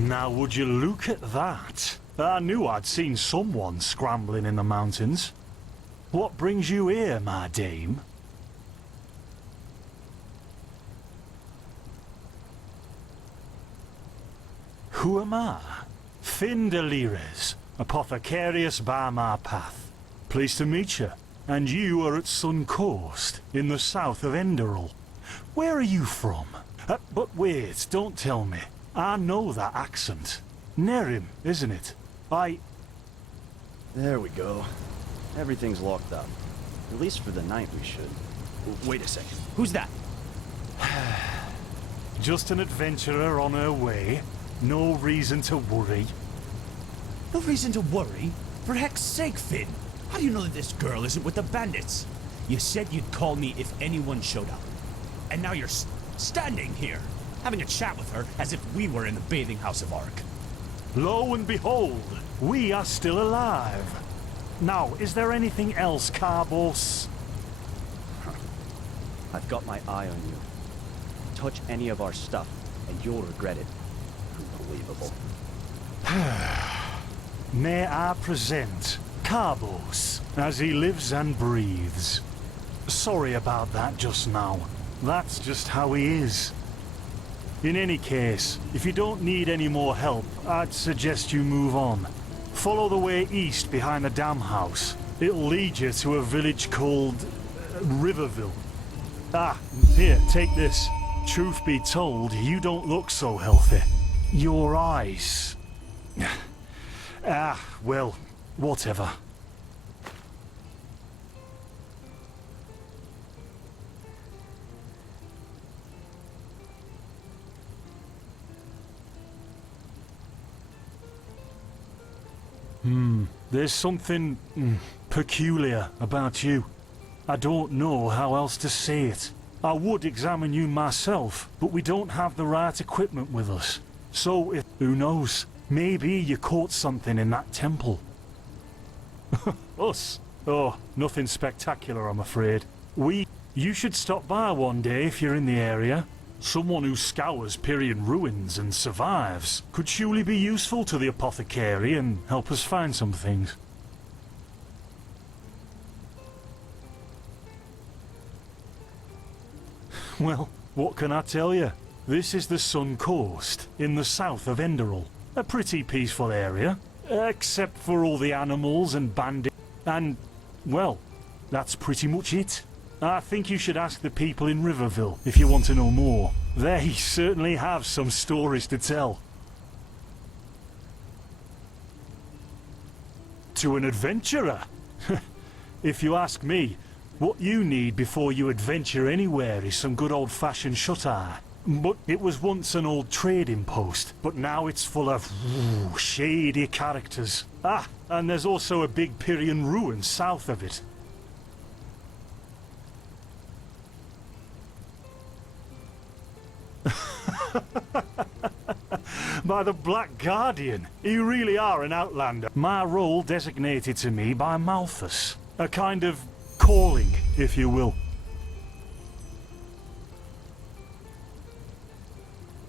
Now would you look at that? I knew I'd seen someone scrambling in the mountains. What brings you here, my dame? Who am I? Findelires, apothecarius by my path. Pleased to meet you. And you are at Sun Coast, in the south of Enderal. Where are you from? But wait, don't tell me. I know that accent. Nerim, isn't it? There we go. Everything's locked up. At least for the night we should. Wait a second. Who's that? Just an adventurer on her way. No reason to worry. No reason to worry? For heck's sake, Finn! How do you know that this girl isn't with the bandits? You said you'd call me if anyone showed up. And now you're standing here, having a chat with her as if we were in the bathing house of Ark. Lo and behold, we are still alive. Now, is there anything else, Carbos? I've got my eye on you. Touch any of our stuff, and you'll regret it. Unbelievable. May I present Carbos, as he lives and breathes. Sorry about that just now. That's just how he is. In any case, if you don't need any more help, I'd suggest you move on. Follow the way east behind the dam house. It'll lead you to a village called Riverville. Ah, here, take this. Truth be told, you don't look so healthy. Your eyes... well, whatever. There's something peculiar about you. I don't know how else to say it. I would examine you myself, but we don't have the right equipment with us. So, who knows? Maybe you caught something in that temple. Us? Oh, nothing spectacular, I'm afraid. You should stop by one day if you're in the area. Someone who scours Pyrian ruins and survives could surely be useful to the apothecary and help us find some things. Well, what can I tell you? This is the Sun Coast, in the south of Enderal. A pretty peaceful area, except for all the animals and bandits. And, well, that's pretty much it. I think you should ask the people in Riverville if you want to know more. They certainly have some stories to tell. To an adventurer? If you ask me, what you need before you adventure anywhere is some good old-fashioned shut-eye. But it was once an old trading post, but now it's full of shady characters. Ah, and there's also a big Pyrian ruin south of it. By the Black Guardian, you really are an outlander. My role designated to me by Malthus. A kind of calling, if you will.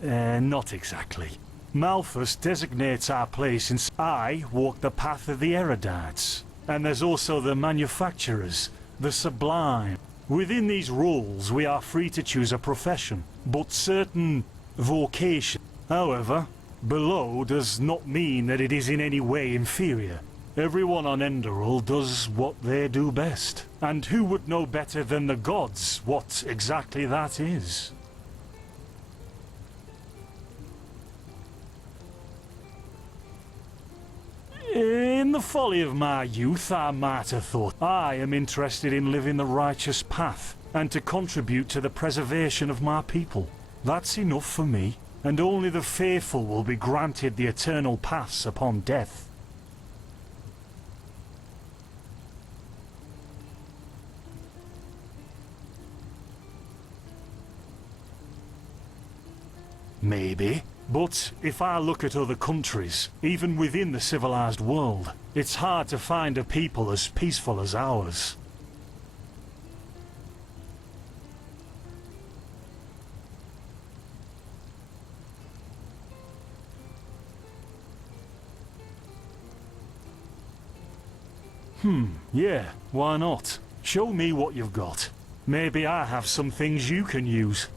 Not exactly. Malthus designates our place in... I walk the path of the erudites. And there's also the manufacturers, the sublime. Within these roles, we are free to choose a profession, but certain vocation. However, below does not mean that it is in any way inferior. Everyone on Enderal does what they do best. And who would know better than the gods what exactly that is? In the folly of my youth, I might have thought I am interested in living the righteous path and to contribute to the preservation of my people. That's enough for me, and only the faithful will be granted the eternal paths upon death. Maybe. But if I look at other countries, even within the civilized world, it's hard to find a people as peaceful as ours. Yeah, why not? Show me what you've got. Maybe I have some things you can use.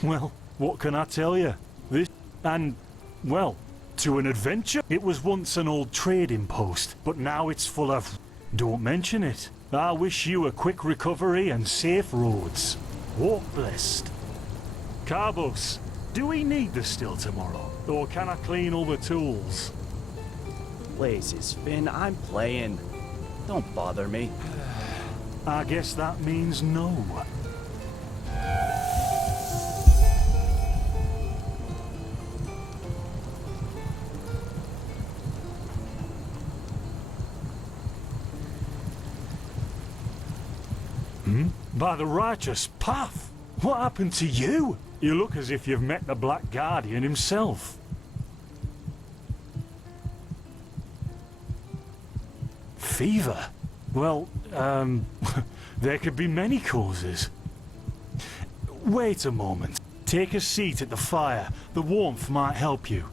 Well, what can I tell you? This and, well, to an adventure. It was once an old trading post, but now it's full of... Don't mention it. I wish you a quick recovery and safe roads. Walk blessed. Carbos, do we need the still tomorrow? Or can I clean all the tools? Blazes, Finn, I'm playing. Don't bother me. I guess that means no. By the righteous path? What happened to you? You look as if you've met the Black Guardian himself. Fever? Well, there could be many causes. Wait a moment. Take a seat at the fire. The warmth might help you.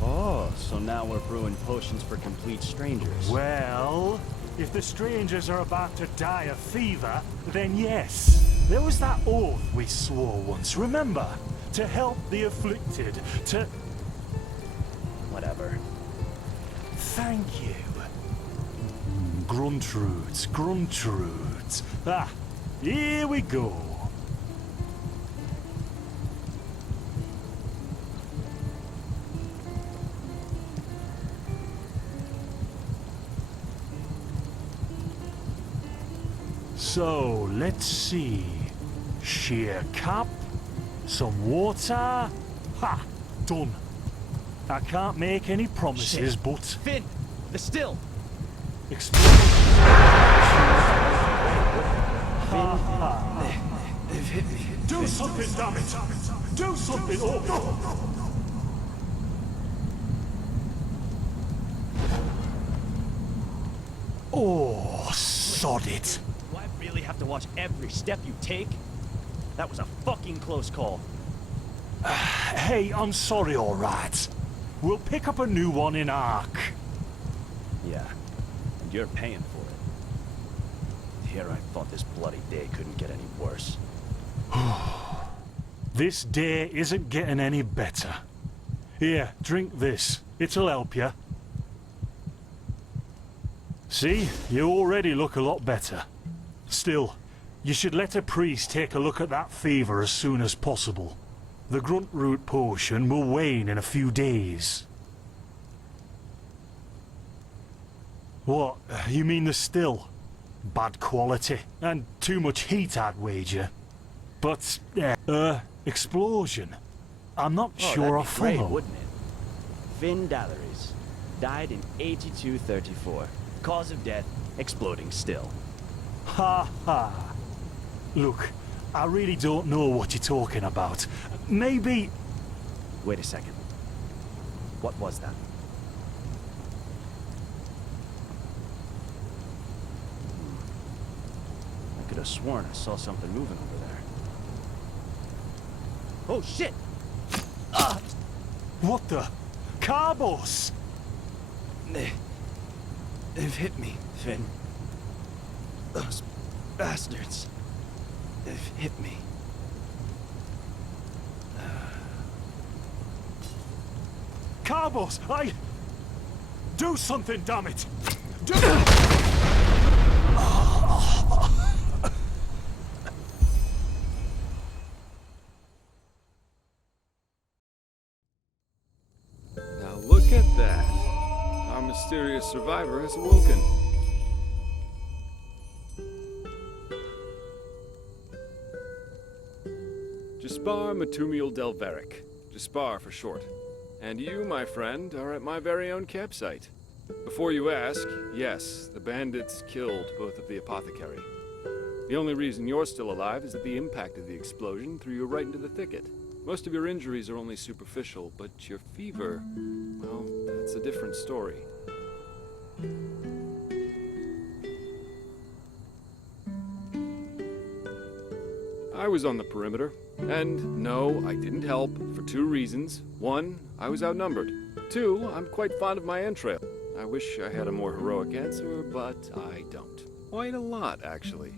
Oh, so now we're brewing potions for complete strangers. Well, if the strangers are about to die of fever, then yes. There was that oath we swore once, remember? To help the afflicted, to... Whatever. Thank you. Gruntroots, Gruntroots. Ah, here we go. So, let's see. Sheer cup, some water. Ha! Done. I can't make any promises, Shit. but... Finn! The still! Explode. Do something, damn it! Do something! Oh, sod it! Do I really have to watch every step you take? That was a fucking close call. Hey, I'm sorry, alright. We'll pick up a new one in Ark. Yeah, and you're paying for it. Here I thought this bloody day couldn't get any worse. This day isn't getting any better. Here, drink this. It'll help you. See, you already look a lot better. Still, you should let a priest take a look at that fever as soon as possible. The grunt root potion will wane in a few days. What? You mean the still? Bad quality, and too much heat, I'd wager. But, explosion. I'm not sure I that'd be great, follow. wouldn't it? Finn Dalleries. Died in 8234. Cause of death, exploding still. Ha ha. Look, I really don't know what you're talking about. Maybe... Wait a second. What was that? I could have sworn I saw something moving over there. Oh shit! What the? Carbos! They've hit me, Finn. Those bastards. They've hit me. Carbos, do something, damn it! Do... Now look at that. Our mysterious survivor has awoken. Jaspar Matumiel Delveric. Jaspar for short. And you, my friend, are at my very own campsite. Before you ask, yes, the bandits killed both of the apothecary. The only reason you're still alive is that the impact of the explosion threw you right into the thicket. Most of your injuries are only superficial, but your fever, well, that's a different story. I was on the perimeter, and no, I didn't help, for two reasons. One, I was outnumbered. Two, I'm quite fond of my entrail. I wish I had a more heroic answer, but I don't. Quite a lot, actually.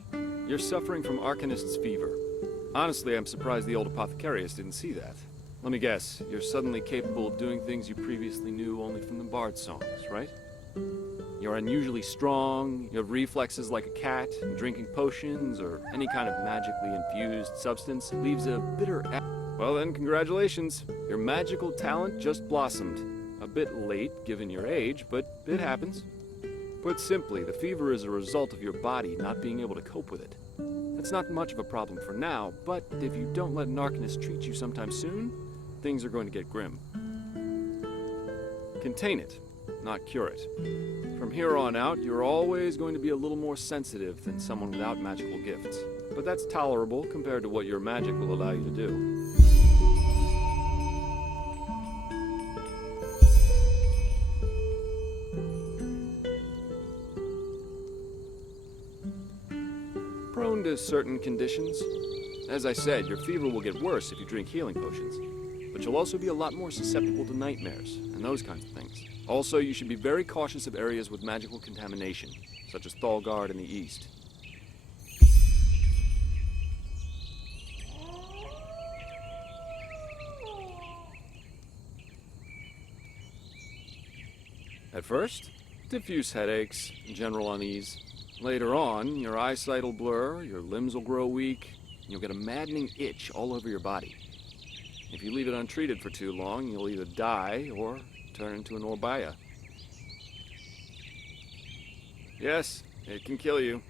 You're suffering from Arcanist's fever. Honestly, I'm surprised the old apothecarius didn't see that. Let me guess, you're suddenly capable of doing things you previously knew only from the bard songs, right? You're unusually strong, you have reflexes like a cat, and drinking potions or any kind of magically infused substance leaves a bitter Well then, congratulations. Your magical talent just blossomed. A bit late, given your age, but it happens. Put simply, the fever is a result of your body not being able to cope with it. That's not much of a problem for now, but if you don't let an Arcanist treat you sometime soon, things are going to get grim. Contain it, not cure it. From here on out, you're always going to be a little more sensitive than someone without magical gifts. But that's tolerable compared to what your magic will allow you to do. Prone to certain conditions. As I said, your fever will get worse if you drink healing potions. But you'll also be a lot more susceptible to nightmares and those kinds of things. Also, you should be very cautious of areas with magical contamination, such as Thalgard in the east. At first, diffuse headaches, general unease. Later on, your eyesight will blur, your limbs will grow weak, and you'll get a maddening itch all over your body. If you leave it untreated for too long, you'll either die or turn into an Orbaya. Yes, it can kill you.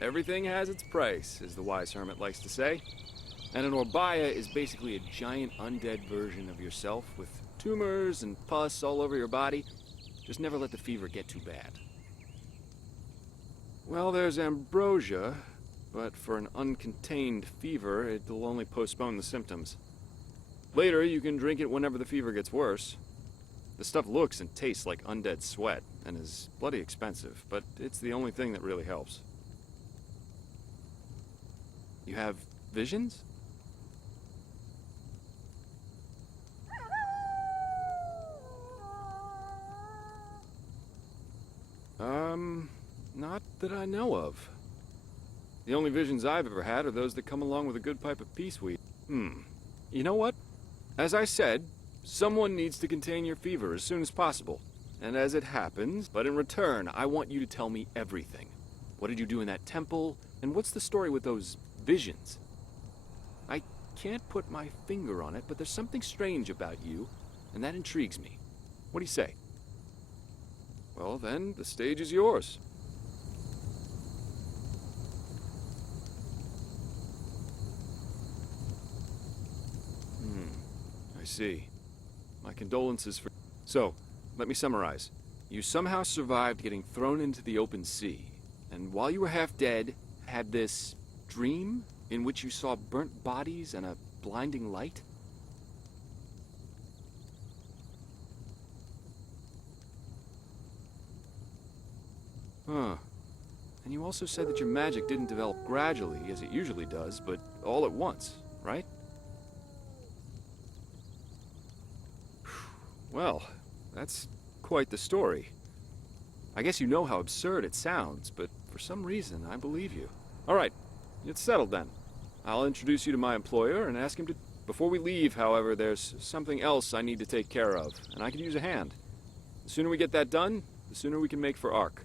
Everything has its price, as the wise hermit likes to say. And an Orbaya is basically a giant undead version of yourself with tumors and pus all over your body. Just never let the fever get too bad. Well, there's ambrosia, but for an uncontained fever, it'll only postpone the symptoms. Later, you can drink it whenever the fever gets worse. The stuff looks and tastes like undead sweat, and is bloody expensive, but it's the only thing that really helps. You have visions? Not that I know of. The only visions I've ever had are those that come along with a good pipe of peaceweed. You know what? As I said, someone needs to contain your fever as soon as possible. And as it happens, but in return, I want you to tell me everything. What did you do in that temple? And what's the story with those visions? I can't put my finger on it, but there's something strange about you, and that intrigues me. What do you say? Well then, the stage is yours. I see. My condolences for... So, let me summarize. You somehow survived getting thrown into the open sea, and while you were half dead, had this dream in which you saw burnt bodies and a blinding light? Huh. And you also said that your magic didn't develop gradually, as it usually does, but all at once, right? Well, that's quite the story. I guess you know how absurd it sounds, but for some reason, I believe you. All right, it's settled then. I'll introduce you to my employer and ask him to... Before we leave, however, there's something else I need to take care of, and I could use a hand. The sooner we get that done, the sooner we can make for Ark.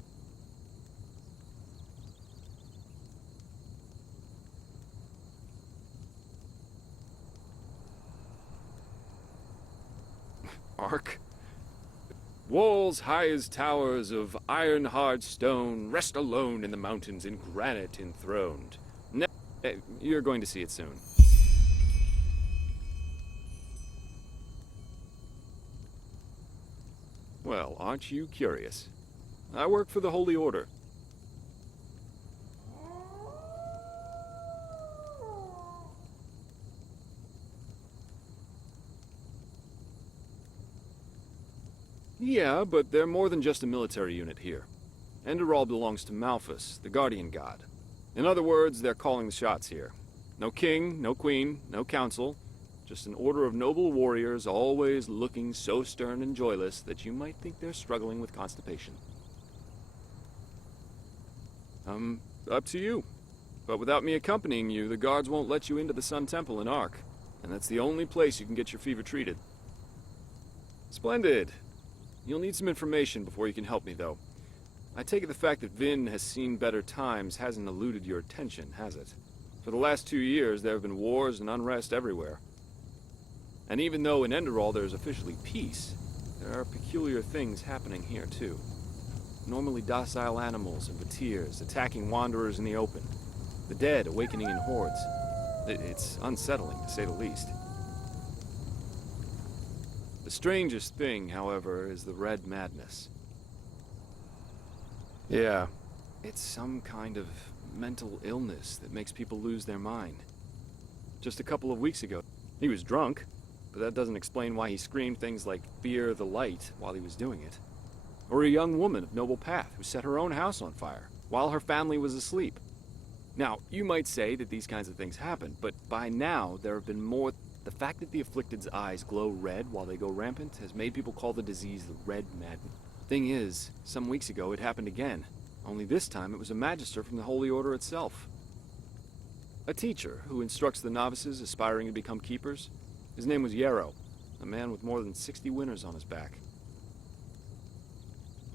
Ark? Walls high as towers of iron-hard stone rest alone in the mountains in granite enthroned. You're going to see it soon. Well, aren't you curious? I work for the Holy Order. Yeah, but they're more than just a military unit here. Enderal belongs to Malphas, the guardian god. In other words, they're calling the shots here. No king, no queen, no council. Just an order of noble warriors, always looking so stern and joyless that you might think they're struggling with constipation. Up to you. But without me accompanying you, the guards won't let you into the Sun Temple in Ark. And that's the only place you can get your fever treated. Splendid. You'll need some information before you can help me, though. I take it the fact that Vin has seen better times hasn't eluded your attention, has it? For the last 2 years, there have been wars and unrest everywhere. And even though in Enderal there's officially peace, there are peculiar things happening here, too. Normally docile animals and Vatirs attacking wanderers in the open. The dead awakening in hordes. It's unsettling, to say the least. The strangest thing, however, is the Red Madness. Yeah, it's some kind of mental illness that makes people lose their mind. Just a couple of weeks ago, he was drunk, but that doesn't explain why he screamed things like "Fear the light" while he was doing it. Or a young woman of noble path who set her own house on fire while her family was asleep. Now, you might say that these kinds of things happen, but by now there have been more. The fact that the afflicted's eyes glow red while they go rampant has made people call the disease the Red Madness. Thing is, some weeks ago it happened again, only this time it was a magister from the Holy Order itself. A teacher who instructs the novices aspiring to become keepers. His name was Yarrow, a man with more than 60 winners on his back.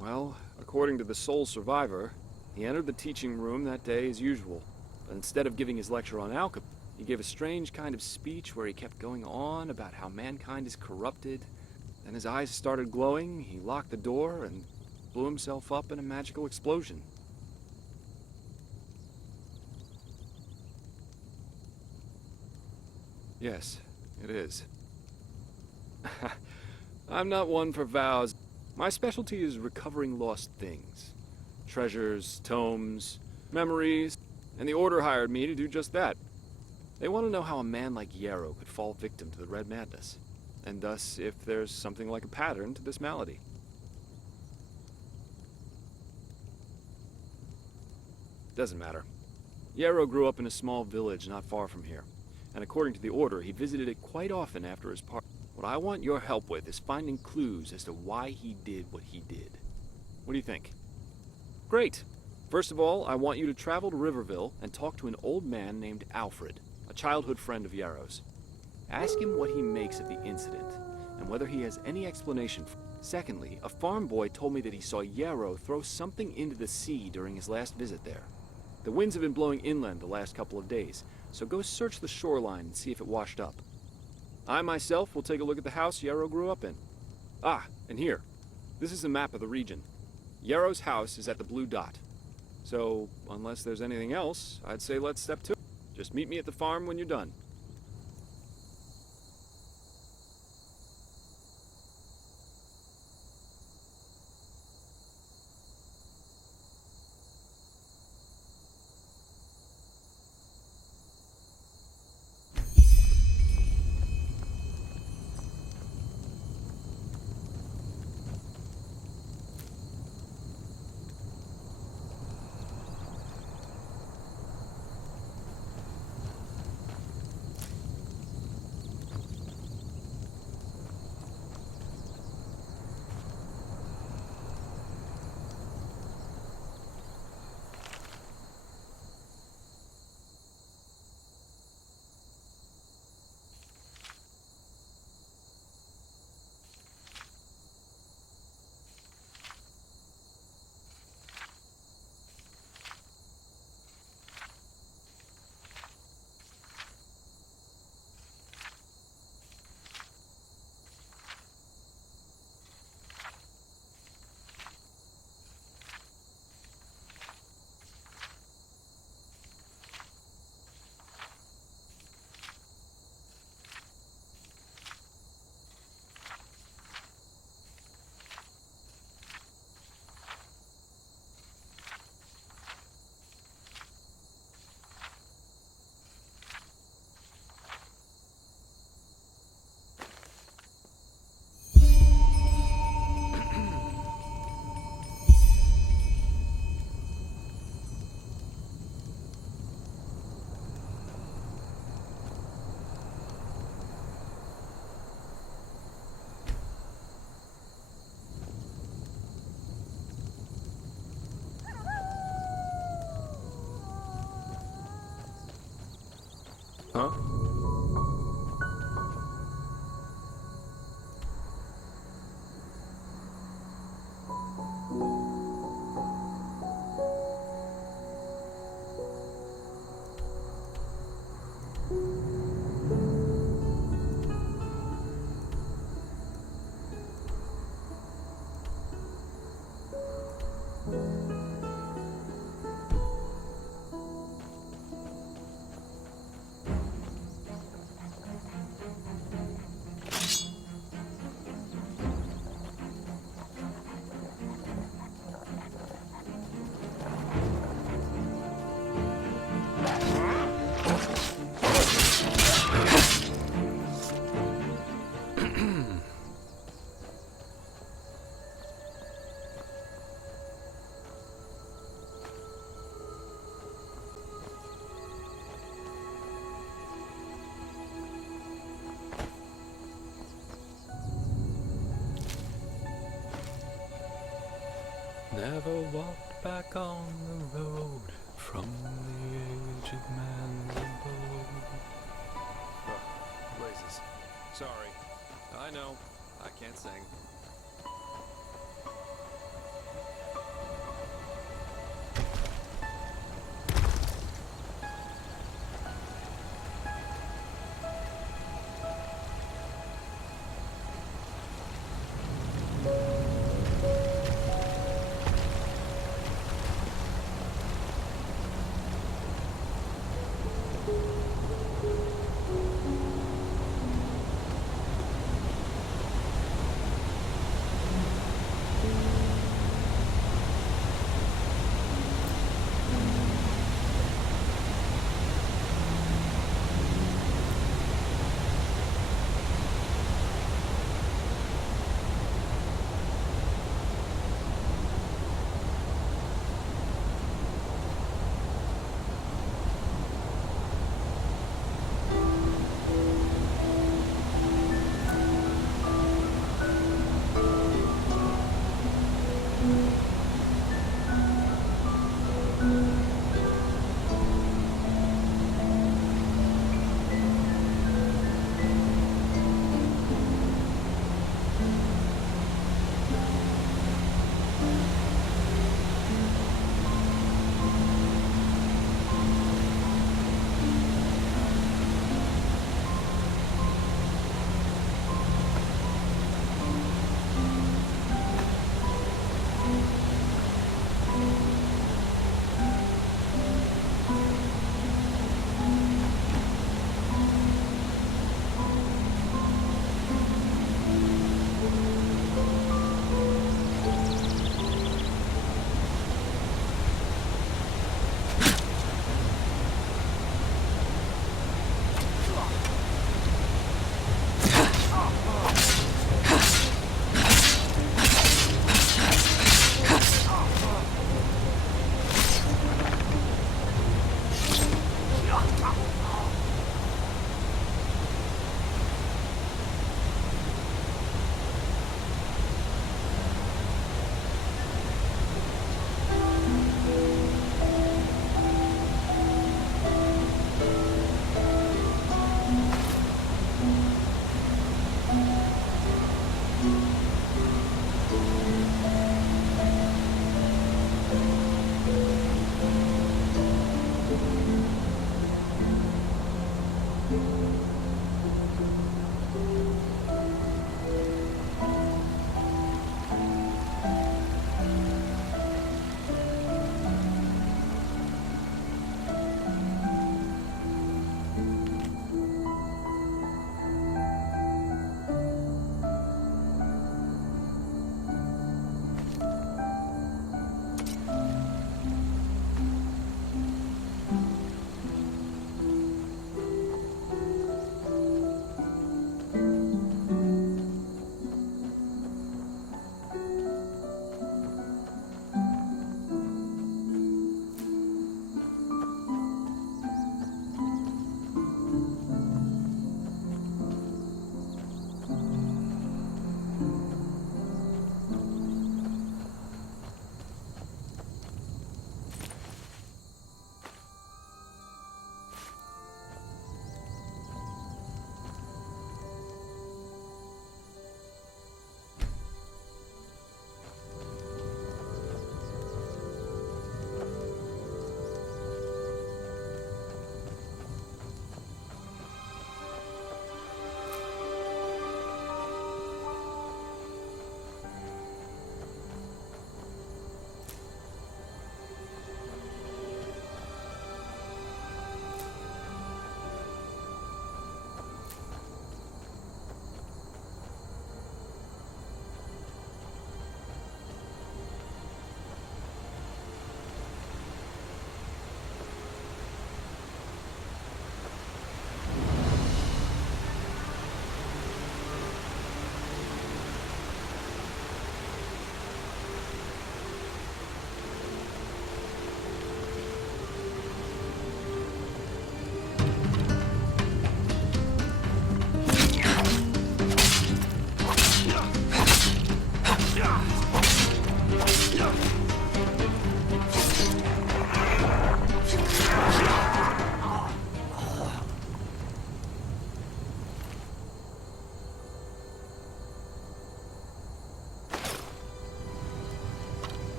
Well, according to the sole survivor, he entered the teaching room that day as usual, but instead of giving his lecture on alchemy, he gave a strange kind of speech where he kept going on about how mankind is corrupted. Then his eyes started glowing, he locked the door, and blew himself up in a magical explosion. Yes, it is. I'm not one for vows. My specialty is recovering lost things. Treasures, tomes, memories, and the Order hired me to do just that. They want to know how a man like Yarrow could fall victim to the Red Madness, and thus if there's something like a pattern to this malady. Doesn't matter. Yarrow grew up in a small village not far from here, and according to the Order, he visited it quite often after his part. What I want your help with is finding clues as to why he did what he did. What do you think? Great. First of all, I want you to travel to Riverville and talk to an old man named Alfred, a childhood friend of Yarrow's. Ask him what he makes of the incident, and whether he has any explanation for it. Secondly, a farm boy told me that he saw Yarrow throw something into the sea during his last visit there. The winds have been blowing inland the last couple of days, so go search the shoreline and see if it washed up. I myself will take a look at the house Yarrow grew up in. Ah, and here. This is a map of the region. Yarrow's house is at the blue dot. So, unless there's anything else, I'd say let's step to it. Just meet me at the farm when you're done. Huh? Never walked back on the road from the aged man's abode. Blazes. Sorry. I know. I can't sing.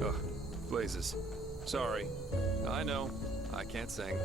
Ugh, blazes. Sorry. I know. I can't sing.